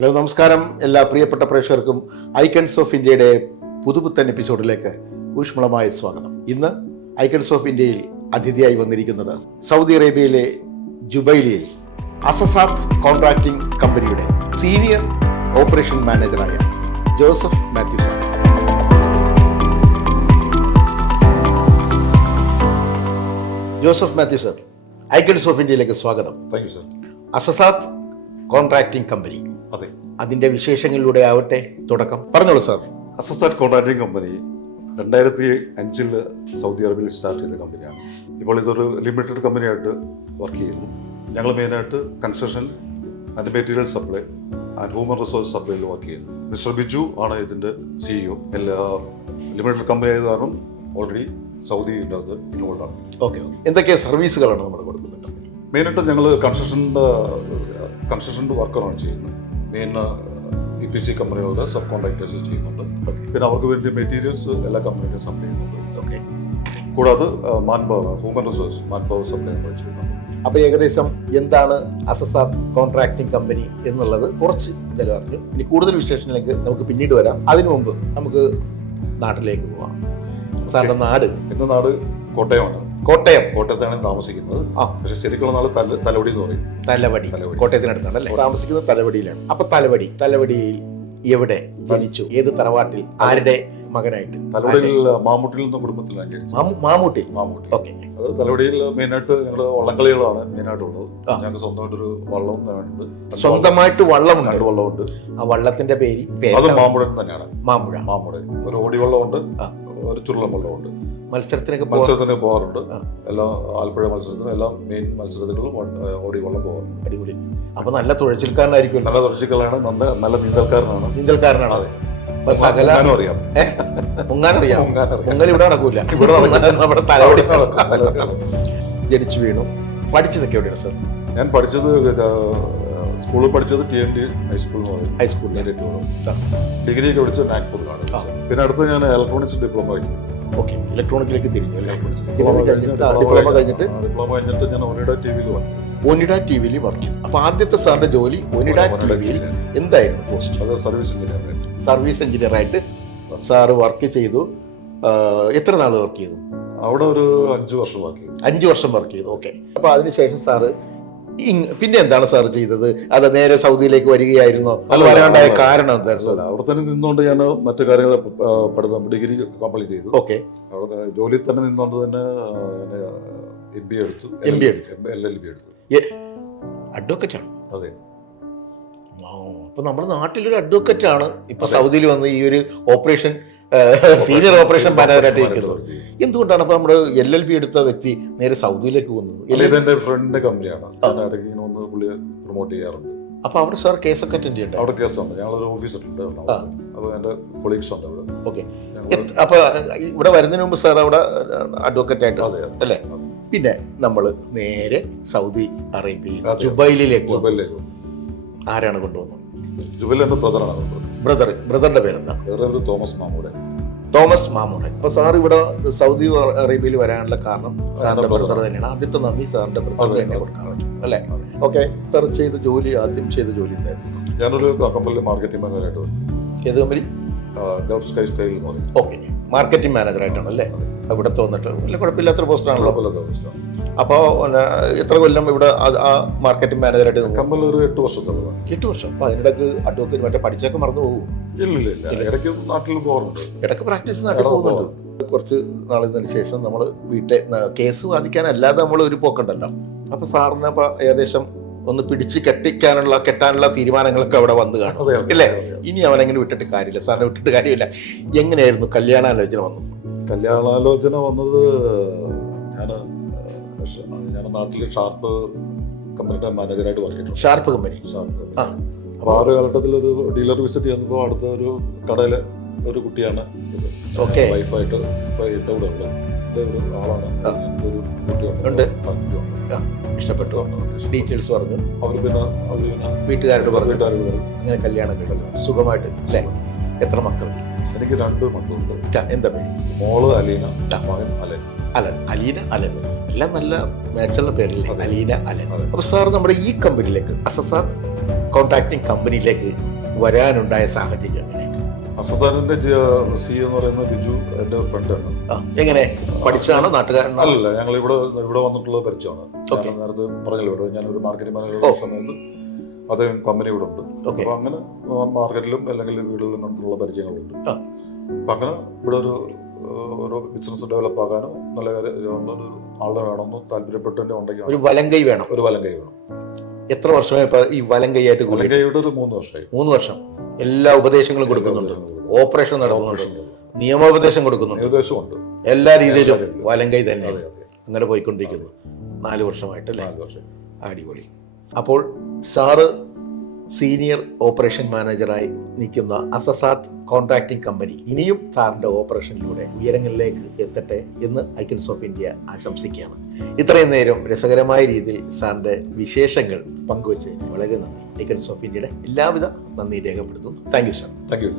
Hello, നമസ്കാരം. എല്ലാ പ്രിയപ്പെട്ട പ്രേക്ഷകർക്കും ഐക്കൺസ് ഓഫ് ഇന്ത്യയുടെ പുതുപുത്തൻ എപ്പിസോഡിലേക്ക് ഊഷ്മളമായ സ്വാഗതം. ഇന്ന് ഐക്കൺസ് ഓഫ് ഇന്ത്യയിൽ അതിഥിയായി വന്നിരിക്കുന്നത് സൗദി അറേബ്യയിലെ ജുബൈലിയിൽ അസസാത്ത് കോൺട്രാക്ടിംഗ് കമ്പനിയുടെ സീനിയർ ഓപ്പറേഷൻ മാനേജറായ Joseph Mathew sir. Joseph Mathew sir, icons of ഇന്ത്യയിലേക്ക് സ്വാഗതം. Thank you sir. Asasat contracting company, അതെ, അതിൻ്റെ വിശേഷങ്ങളിലൂടെ ആവട്ടെ തുടക്കം. പറഞ്ഞോളൂ sir. Asasat contracting company 2005 Saudi അറേബ്യയിൽ സ്റ്റാർട്ട് ചെയ്ത കമ്പനിയാണ്. ഇപ്പോൾ ഇതൊരു ലിമിറ്റഡ് കമ്പനിയായിട്ട് വർക്ക് ചെയ്യുന്നു. ഞങ്ങൾ മെയിനായിട്ട് construction and material supply and human resource സപ്ലൈയിൽ വർക്ക് ചെയ്യുന്നു. മിസ്റ്റർ ബിജു ആണ് ഇതിൻ്റെ CEO. എല്ലാ ലിമിറ്റഡ് കമ്പനി ആയത് കാരണം ഓൾറെഡി സൗദിയുടെ അത് ഇൻവോൾവ് ആണ്. ഓക്കെ, എന്തൊക്കെ സർവീസുകളാണ് നമ്മൾ കൊടുക്കുന്നത്? മെയിനായിട്ട് ഞങ്ങൾ കൺസ്ട്രക്ഷൻ്റെ വർക്കാണ് ചെയ്യുന്നത്. മെയിൻ EPC കമ്പനികളുടെ സബ് കോൺട്രാക്ടേഴ്സ് ചെയ്യുന്നുണ്ട്. പിന്നെ അവർക്ക് വേണ്ടി മെറ്റീരിയൽസ് എല്ലാ കമ്പനിക്കും സപ്ലൈ ചെയ്യുന്നുണ്ട്. ഓക്കെ, കൂടാതെ ഹ്യൂമൻ റിസോഴ്സ് മാൻപവർ സപ്ലൈ ചെയ്യുന്നുണ്ട്. അപ്പോൾ ഏകദേശം എന്താണ് അസസാത്ത് കോൺട്രാക്ടിംഗ് കമ്പനി എന്നുള്ളത് കുറച്ച് ഇതിൽ പറഞ്ഞു. ഇനി കൂടുതൽ വിശേഷങ്ങളിലേക്ക് നമുക്ക് പിന്നീട് വരാം. അതിനു മുമ്പ് നമുക്ക് നാട്ടിലേക്ക് പോവാം. സാറിൻ്റെ നാട്? എൻ്റെ നാട് കോട്ടയമാണ്. കോട്ടയത്താണ് താമസിക്കുന്നത്. പക്ഷെ ശരിക്കുള്ള നാട് തലവടി എന്ന് പറയും. തലവടി കോട്ടയത്തിനടുത്താണ് അല്ലേ? താമസിക്കുന്നത് തലവടിയിലാണ്. അപ്പൊ തലവടിയിൽ എവിടെ ജനിച്ചു? ഏത് തറവാട്ടിൽ? ആരുടെ മകനായിട്ട്? തലവടിയിൽ മാമൂട്ടിൽ എന്ന കുടുംബത്തിലാണ് ജനിച്ചത്. മാമൂട്ടിൽ. ഓക്കെ. അത് തലവടിയിൽ മെയിനായിട്ട് ഞങ്ങളുടെ വള്ളംകളികളാണ് മെയിനായിട്ടുള്ളത്. ഞങ്ങൾക്ക് സ്വന്തമായിട്ടൊരു വള്ളം ഉണ്ട്. സ്വന്തമായിട്ട് വള്ളമുണ്ട്. വള്ളമുണ്ട്. ആ വള്ളത്തിന്റെ പേര്? അത് മാമ്പുഴ തന്നെയാണ്. മാമ്പുഴ. ഒരു ഓടിവള്ളമുണ്ട്, ഒരു ചുരുളം വള്ളമുണ്ട്. മത്സരത്തിന് പോകാറുണ്ട്. എല്ലാ ആലപ്പുഴ മത്സരത്തിനും എല്ലാ മെയിൻ മത്സരത്തിനും ഓടിവള്ളം പോകാറുണ്ട്. അടിപൊളി. അപ്പൊ നല്ല തുഴച്ചിൽക്കാരനായിരിക്കും. നല്ല തുഴച്ചിൽക്കാരാണ്. നല്ല നീന്തൽക്കാരനാണ്. അതെ. അറിയാം, മുങ്ങാനറിയാം. മുങ്ങൽ ഇവിടെ നടക്കൂല. ഇവിടെ നമ്മുടെ തലവടി ജനിച്ചു വീണു. പഠിച്ചതൊക്കെ എവിടെയാണ് സാർ? ഞാൻ പഠിച്ചത് സ്കൂളിൽ പഠിച്ചത് TNT ഹൈസ്കൂളിൽ. ഡിഗ്രിയൊക്കെ പഠിച്ചത് നാഗ്പൂരിലാണ്. പിന്നെ അടുത്ത് ഞാൻ ഇലക്ട്രോണിക്സ് ഡിപ്ലോമ കഴിഞ്ഞു. ഓക്കെ, ഇലക്ട്രോണിക്കിലേക്ക് തിരിഞ്ഞു. ഡിപ്ലോമ കഴിഞ്ഞിട്ട് ഞാൻ ഒനിഡ ടിവിയിൽ വർക്ക് ചെയ്തു. അപ്പൊ ആദ്യത്തെ സാറിന്റെ ജോലി ഒനിഡ ടിവിയിൽ എന്തായിരുന്നു പോസ്റ്റ്? അത് സർവീസ് എഞ്ചിനീയർ ആയിട്ട് സാറ് വർക്ക് ചെയ്തു. എത്ര നാൾ വർക്ക് ചെയ്തു അവിടെ? ഒരു 5 വർഷം വർക്ക് ചെയ്തു. 5 വർഷം വർക്ക് ചെയ്തു. ഓക്കെ. അപ്പൊ അതിനുശേഷം സാറ് പിന്നെ എന്താണ് സാർ ചെയ്തത്? അത് നേരെ സൗദിയിലേക്ക് വരികയായിരുന്നോ? അത് വരാണ്ടായ കാരണം എന്തായിരുന്നു? അവിടെ തന്നെ നിന്നുകൊണ്ട് ഞാൻ മറ്റു കാര്യങ്ങൾ ഡിഗ്രി കംപ്ലീറ്റ് ചെയ്തു. ഓക്കെ. അവിടെ ജോലിയിൽ തന്നെ നിന്നുകൊണ്ട് തന്നെ MBA എടുത്തു. LLB എടുത്തു. അഡ്വക്കറ്റ് ആണ്? അതെ. അപ്പൊ നമ്മുടെ നാട്ടിലൊരു അഡ്വക്കറ്റ് ആണ് ഇപ്പൊ സൗദിയിൽ വന്ന് ഈ ഒരു ഓപ്പറേഷൻ സീനിയർ ഓപ്പറേഷൻ മാനേജറായിട്ട് ഇരിക്കുന്നത്. എന്തുകൊണ്ടാണ് അപ്പൊ നമ്മുടെ LLB എടുത്ത വ്യക്തി നേരെ സൗദിയിലേക്ക് വന്നത്? എന്റെ ഫ്രണ്ടിന്റെ കമ്പനിയാണ്. പ്രൊമോട്ട് ചെയ്യാറുണ്ട്. അപ്പൊ അവിടെ സാർ കേസൊക്കെ അറ്റൻഡ് ചെയ്യണ്ടേ? അവിടെ കേസുണ്ട്. ഞങ്ങളൊരു ഓഫീസുണ്ട്. അപ്പൊ എന്റെ കൊളീഗ്സ് ഉണ്ട് അവിടെ. ഓക്കെ. അപ്പൊ ഇവിടെ വരുന്നതിന് മുമ്പ് സാർ അവിടെ അഡ്വക്കറ്റ് ആയിട്ട് അല്ലേ? പിന്നെ നമ്മൾ നേരെ സൗദി അറേബ്യയിൽ ജുബൈലിലേക്ക് വന്നു. ആരാണ് കൊണ്ടുവന്നത്? ജുബൈൽ എന്റെ ബ്രദറാണ്. ബ്രദറിന്റെ പേരെന്താണ്? തോമസ് മാമൂടെ. അപ്പൊ സാർ ഇവിടെ സൗദി അറേബ്യയിൽ വരാനുള്ള കാരണം സാറിന്റെ ബ്രദർ തന്നെയാണ്. ആദ്യത്തെ നന്ദി സാറിന്റെ ബ്രദർ തന്നെ കൊടുക്കാറുണ്ട് അല്ലേ? ഓക്കെ. ആദ്യം ചെയ്ത ജോലി എന്തായിരുന്നു? ഞാനൊരു കമ്പനിയിൽ മാർക്കറ്റിംഗ് മാനേജറായിട്ട്. ഏത് കമ്പനി? ഓക്കെ, മാർക്കറ്റിംഗ് മാനേജറായിട്ടാണ് അല്ലേ? ഇവിടെ തോന്നിട്ട് വലിയ കുഴപ്പമില്ലാത്തൊരു പോസ്റ്റാണല്ലോ. അപ്പോൾ എത്ര കൊല്ലം ഇവിടെ ആ മാർക്കറ്റിംഗ് മാനേജറായിട്ട്? കമ്പനിയിൽ ഒരു 8 വർഷം. 8 വർഷം. അപ്പൊ അതിനിടക്ക് അഡ്വക്കേറ്റ് മറ്റേ പഠിച്ചൊക്കെ മറന്നു പോകും? ഇടയ്ക്ക് നാട്ടിൽ പോകാറുണ്ട്. ഇടയ്ക്ക് പ്രാക്ടീസ് നാട്ടിൽ പോകുന്നുണ്ട്. കുറച്ച് നാളിന് ശേഷം നമ്മൾ വീട്ടിൽ കേസ് വാദിക്കാനല്ലാതെ നമ്മൾ ഒരു പോക്കുണ്ടല്ലോ. അപ്പൊ സാറിന് അപ്പൊ ഏകദേശം ഒന്ന് പിടിച്ച് കെട്ടാനുള്ള തീരുമാനങ്ങളൊക്കെ അവിടെ വന്നു കാണും അല്ലേ? ഇനി അവനെങ്ങനെ വിട്ടിട്ട് കാര്യമില്ല, സാറിനെ വിട്ടിട്ട് കാര്യമില്ല. എങ്ങനെയായിരുന്നു കല്യാണാലോചന വന്നത്? കല്യാണാലോചന വന്നത് ഞാൻ നാട്ടിൽ ഷാർപ്പ് കമ്പനിയുടെ മാനേജറായിട്ട് വർക്ക് ചെയ്തിട്ടുണ്ട്. Sharp company. അപ്പോൾ ആ ഒരു കാലഘട്ടത്തിൽ ഒരു ഡീലർ വിസിറ്റ് ചെയ്യുമ്പോൾ അടുത്ത ഒരു കടയിലെ ഒരു കുട്ടിയാണ് വൈഫായിട്ട് ഇപ്പൊ എൻ്റെ കൂടെ ഒരു ആളാണ്. ഒരു കുട്ടിയുണ്ട്. ഇഷ്ടപ്പെട്ടു. ഡീറ്റെയിൽസ് പറഞ്ഞു. അവർ പിന്നെ വീട്ടുകാരോട് പറഞ്ഞു. അങ്ങനെ കല്യാണം കേട്ടല്ലോ സുഖമായിട്ട് അല്ലേ? എത്ര മക്കളുണ്ട്? എനിക്ക് 2 മക്കളുണ്ട്. എന്താ പേര്? മോള് അലീന, മകൻ അലൻ. അലീന, അലൻ, എല്ലാം നല്ല മാച്ചുള്ള പേരല്ലേ? അലീന, അലൻ. അപ്പൊ സാർ നമ്മുടെ ഈ കമ്പനിയിലേക്ക് അസസാത്ത് കോൺട്രാക്ടിങ് കമ്പനിയിലേക്ക് വരാനുണ്ടായ സാഹചര്യം എങ്ങനെയാണ്? അസസാനിന്റെ സി എന്ന് പറയുന്ന ബിജു എൻ്റെ ഫ്രണ്ടാണ്. എങ്ങനെ പഠിച്ചതാണോ നാട്ടുകാരനോ? അല്ലല്ല, ഞങ്ങൾ ഇവിടെ വന്നിട്ടുള്ള പരിചയമാണ്. ഞാൻ നേരത്തെ പറഞ്ഞല്ലോ, ഇവിടെ ഞാനൊരു മാർക്കറ്റിംഗ് മാനേജറുടെ സമയത്ത് അദ്ദേഹം കമ്പനി ഇവിടെ ഉണ്ട്. അപ്പൊ അങ്ങനെ മാർക്കറ്റിലും അല്ലെങ്കിൽ വീടുകളിലും കണ്ടുള്ള പരിചയങ്ങളുണ്ട്. അപ്പൊ അങ്ങനെ ഇവിടെ ഒരു ബിസിനസ് ഡെവലപ്പ് ആക്കാനോ നല്ല ആളെ വേണമെന്ന് താല്പര്യപ്പെട്ടതിന്റെ ഉണ്ടെങ്കിൽ ഒരു വലങ്കൈ വേണം. എത്ര വർഷമായി ഇപ്പൊ ഈ വലങ്കൈയായിട്ട്? വലങ്കൈയുടെ ഒരു 3 വർഷമായി. 3 വർഷം. എല്ലാ ഉപദേശങ്ങളും കൊടുക്കുന്നുണ്ട്, ഓപ്പറേഷൻ നടത്തുന്നുണ്ട്, നിയമോപദേശം കൊടുക്കുന്നുണ്ട്, ഏകദേശമുണ്ട്. എല്ലാ രീതിയിലും വലങ്കൈ തന്നെ അങ്ങനെ പോയിക്കൊണ്ടിരിക്കുന്നു. 4 വർഷമായിട്ടല്ലേ? 4 വർഷം. അടിപൊളി. അപ്പോൾ സാറ് സീനിയർ ഓപ്പറേഷൻ മാനേജറായി നിൽക്കുന്ന അസസാത്ത് കോൺട്രാക്ടിംഗ് കമ്പനി ഇനിയും സാറിൻ്റെ ഓപ്പറേഷനിലൂടെ ഉയരങ്ങളിലേക്ക് എത്തട്ടെ എന്ന് ഐക്കൺസ് ഓഫ് ഇന്ത്യ ആശംസിക്കുകയാണ്. ഇത്രയും നേരം രസകരമായ രീതിയിൽ സാറിൻ്റെ വിശേഷങ്ങൾ പങ്കുവച്ച് വളരെ നന്ദി. ഐക്കൺസ് ഓഫ് ഇന്ത്യയുടെ എല്ലാവിധ നന്ദി രേഖപ്പെടുത്തുന്നു. Thank you sir. Thank you.